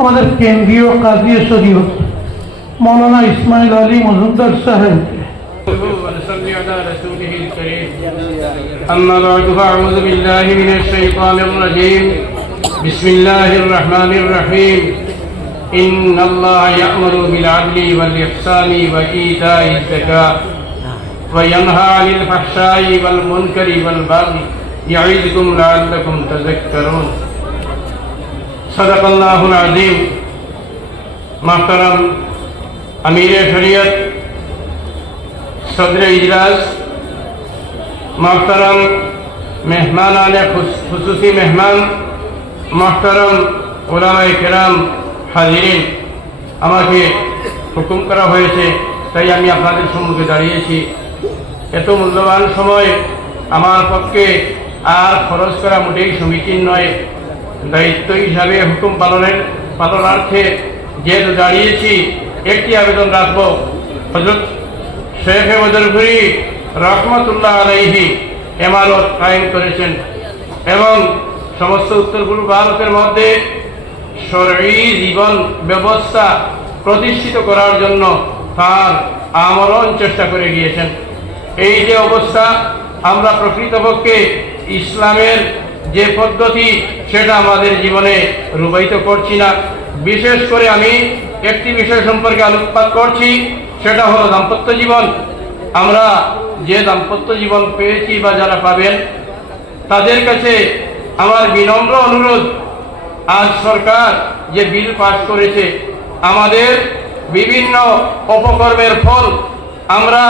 আমাদের কেন্দ্রীয় কাজী শরীয়ত মৌলানা ইসমাইল আলী মজুমদার সাহেব। أما بعد فأعوذ بالله من الشيطان الرجيم بسم الله الرحمن الرحيم إن الله يأمر بالعدل والإحسان وإيتاء الزكاة وينهى عن الفحشاء والمنكر والبغي يعظكم لعلكم تذكرون صدق الله العظيم محترم अमीर शरीयत सदर इजलास मोहतरम मेहमान खुसूसी मेहमान मोहतरम उलामाए किराम हाजिरिन আমাকে হুকুম করা হয়েছে তাই আমি আপনাদের সম্মুখে দাঁড়িয়েছি। এত মূল্যবান সময় আমার পক্ষে আর খরচ করা মোটেই সমীচীন নয়। দায়িত্ব হিসাবে হুকুম পালনার্থে যেহেতু দাঁড়িয়েছি একটি আবেদন রাখব। হযরত শেখ বদরপুরি রহমতুল্লাহ আলাইহি ইমারত কায়েম করেছেন এবং সমস্ত উত্তর পূর্ব ভারতের মধ্যে শরঈ জীবন ব্যবস্থা প্রতিষ্ঠিত করার জন্য তার আমরণ চেষ্টা করে গিয়েছেন। এই যে অবস্থা, আমরা প্রকৃতপক্ষে ইসলামের যে পদ্ধতি সেটা আমাদের জীবনে রূপায়িত করছি না। বিশেষ করে আমি একটি বিষয় সম্পর্কে আলোকপাত করছি, সেটা হলো দাম্পত্য জীবন। আমরা যে দাম্পত্য জীবন পেয়েছি বা যারা পাবেন তাদের কাছে আমার বিনম্র অনুরোধ, আজ সরকার যে বিল পাস করেছে, আমাদের বিভিন্ন অপকর্মের ফল আমরা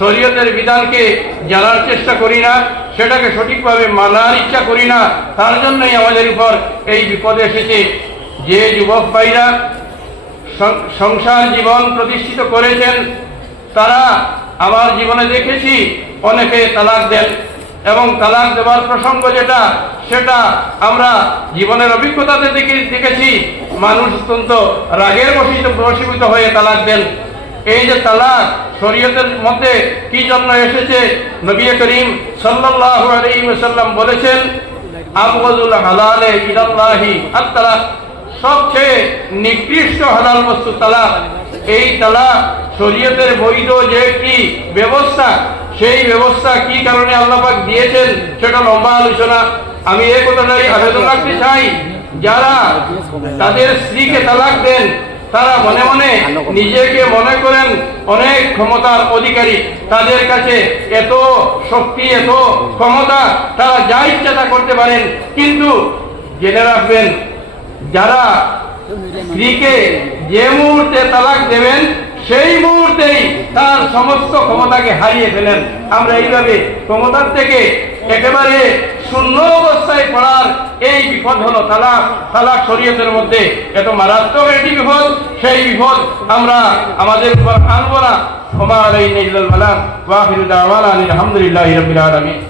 শরীয়তের বিধানকে জানার চেষ্টা করি না, সেটাকে সঠিকভাবে মানার ইচ্ছা করি না, তার জন্যই আমাদের উপর এই বিপদ এসেছে। যে যুবক ভাইরা সংসার জীবন প্রতিষ্ঠিত করেছেন তারা আমার জীবনে দেখেছি অনেকে তালাক দেন এবং তালাক দেওয়ার প্রসঙ্গ সেটা আমরা জীবনের অভিজ্ঞতাতে দেখেছি মানুষ অত্যন্ত রাগের বশীভূত হয়ে তালাক দেন। এই যে তালাক শরীয়তের মধ্যে কি জন্য এসেছে, নবী করিম সাল্লাল্লাহু আলাইহি ওয়াসাল্লাম বলেছেন, আবগাযুল হালালে ইলাল্লাহি আত-তালাক, সবচেয়ে নিকৃষ্ট হালাল বস্তু তালাক। এই তালাক শরীয়তের বৈধ যে একটি ব্যবস্থা, সেই ব্যবস্থা কি কারণে আল্লাহ পাক দিয়েছেন সেটা লম্বা আলোচনা। আমি এই কথাটাই আবেদন রাখতে চাই, যারা তাদের স্ত্রীকে তালাক দেন তারা মনে মনে নিজেকে মনে করেন অনেক ক্ষমতার অধিকারী, তাদের কাছে এত শক্তি এত ক্ষমতা, তারা যা ইচ্ছা তা করতে পারেন। কিন্তু জেনে রাখবেন, যারা স্ত্রীকে যে মুহূর্তে তালাক দেবেন সেই মুহূর্তেই তার সমস্ত ক্ষমতাকে হারিয়ে ফেলেন। আমরা এইভাবে ক্ষমতার থেকে একেবারে শূন্য অবস্থায় পড়ার এই বিপদ হলো তালাক। তালাক শরীয়তের মধ্যে এত মারাত্মক একটি বিপদ, সেই বিপদ আমরা আমাদের উপর আনবো না। ওয়া মা আলাইনা ইল্লাল বালাগ ওয়া আখিরু দাওয়ানা আলহামদুলিল্লাহি রাব্বিল আলামিন।